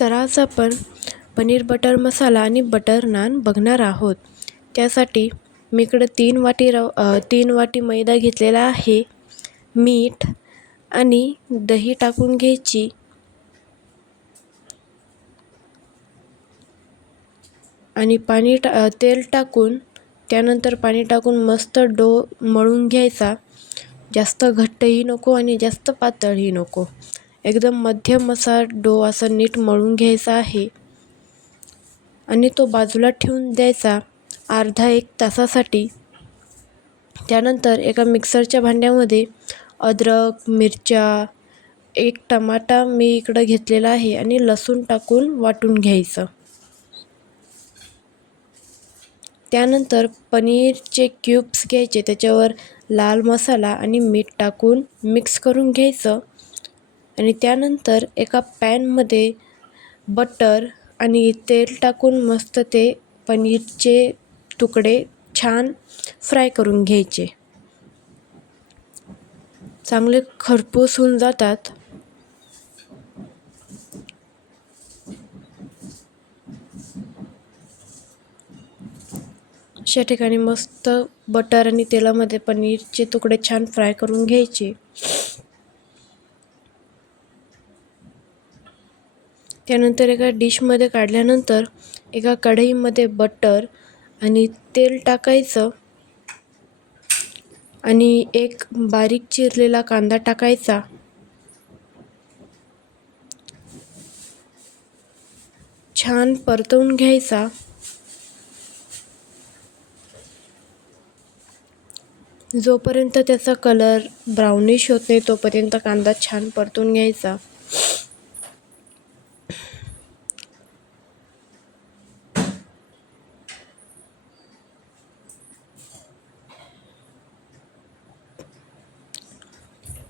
तर आज आपण पनीर बटर मसाला आणि बटर नान बघणार आहोत. त्यासाठी मी इकडं 3 वाटी मैदा घेतलेला आहे. मीठ आणि दही टाकून घ्यायची आणि तेल टाकून त्यानंतर पाणी टाकून मस्त डो मळून घ्यायचा. जास्त घट्टही नको आणि जास्त पातळही नको. एकदम मध्यम असा डो असा नीट मळून घ्यायचा आहे आणि तो बाजूला ठेवून द्यायचा अर्धा 1 तासासाठी. त्यानंतर एका मिक्सरच्या भांड्यामध्ये अद्रक, मिरच्या, 1 टमाटा मी इकडं घेतलेला आहे आणि लसूण टाकून वाटून घ्यायचं. त्यानंतर पनीरचे क्यूब्स घ्यायचे, त्याच्यावर लाल मसाला आणि मीठ टाकून मिक्स करून घ्यायचं आणि त्यानंतर एका पॅनमध्ये बटर आणि तेल टाकून मस्त ते पनीरचे तुकडे छान फ्राय करून घ्यायचे. चांगले खरपूस होऊन जातात. अशा ठिकाणी मस्त बटर आणि तेलामध्ये पनीरचे तुकडे छान फ्राय करून घ्यायचे. त्यानंतर एका डिशमध्ये काढल्यानंतर एका कढईमध्ये बटर आणि तेल टाकायचं आणि एक बारीक चिरलेला कांदा टाकायचा. छान परतवून घ्यायचा. जोपर्यंत त्याचा कलर ब्राउनिश होत नाही तोपर्यंत कांदा छान परतून घ्यायचा.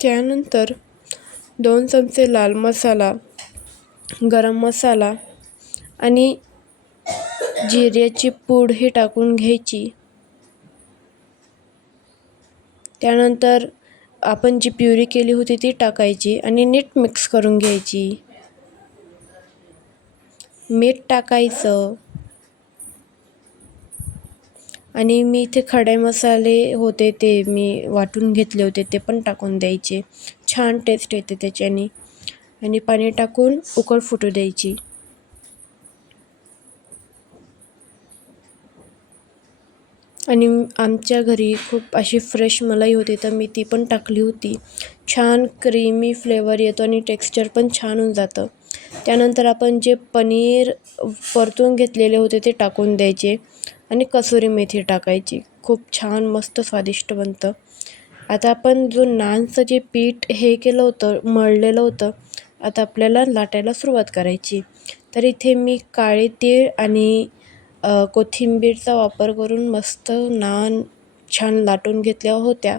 त्यानंतर 2 चमचे लाल मसाला, गरम मसाला आणि जिऱ्याची पूड ही टाकून घ्यायची. त्यानंतर आपण जी प्युरी केली होती ती टाकायची आणि नीट मिक्स करून घ्यायची. मीठ टाकायचं आणि मी इथे खडे मसाले होते ते मी वाटून घेतले होते ते पण टाकून द्यायचे. छान टेस्ट येते त्याच्याने आणि पाणी टाकून उकळ फुटू द्यायची. आणि आमच्या घरी खूप अशी फ्रेश मलाई होती तर मी ती पण टाकली होती. छान क्रीमी फ्लेवर येतो आणि टेक्स्चर पण छान होऊन जातं. त्यानंतर आपण जे पनीर परतून घेतलेले होते ते टाकून द्यायचे आणि कसुरी मेथी टाकायची. खूप छान मस्त स्वादिष्ट बनतं. आता आपण जो नानचं जे पीठ हे केलं होतं, मळलेलं होतं, आता आपल्याला लाटायला सुरुवात करायची. तर इथे मी काळे तीळ आणि कोथिंबीरचा वापर करून मस्त नान छान लाटून घेतल्या होत्या.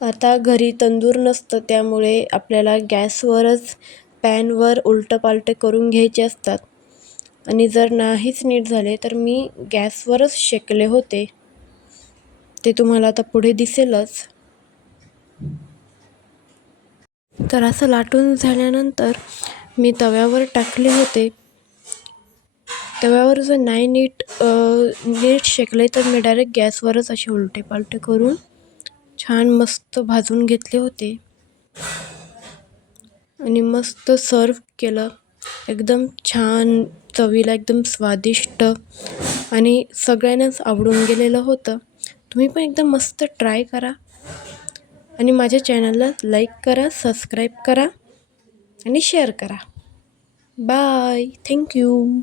आता घरी तंदूर नसतं त्यामुळे आपल्याला गॅसवरच पॅनवर उलटंपालटं करून घ्यायचे असतात आणि जर नाहीच नीट झाले तर मी गॅसवरच शेकले होते. ते तुम्हाला आता पुढे दिसेलच. तर असं लाटून झाल्यानंतर मी तव्यावर टाकले होते. तव्यावर जर नाही नीट शेकले तर मी डायरेक्ट गॅसवरच असे उलटे पालटे करून छान मस्त भाजून घेतले होते आणि मस्त सर्व केलं. एकदम छान चवीला एकदम स्वादिष्ट आणि सगळ्यांनाच आवडून गेलेलं होतं. तुम्ही पण एकदम मस्त ट्राय करा आणि माझ्या चॅनलला लाईक करा, सबस्क्राईब करा आणि शेअर करा. बाय. थँक्यू.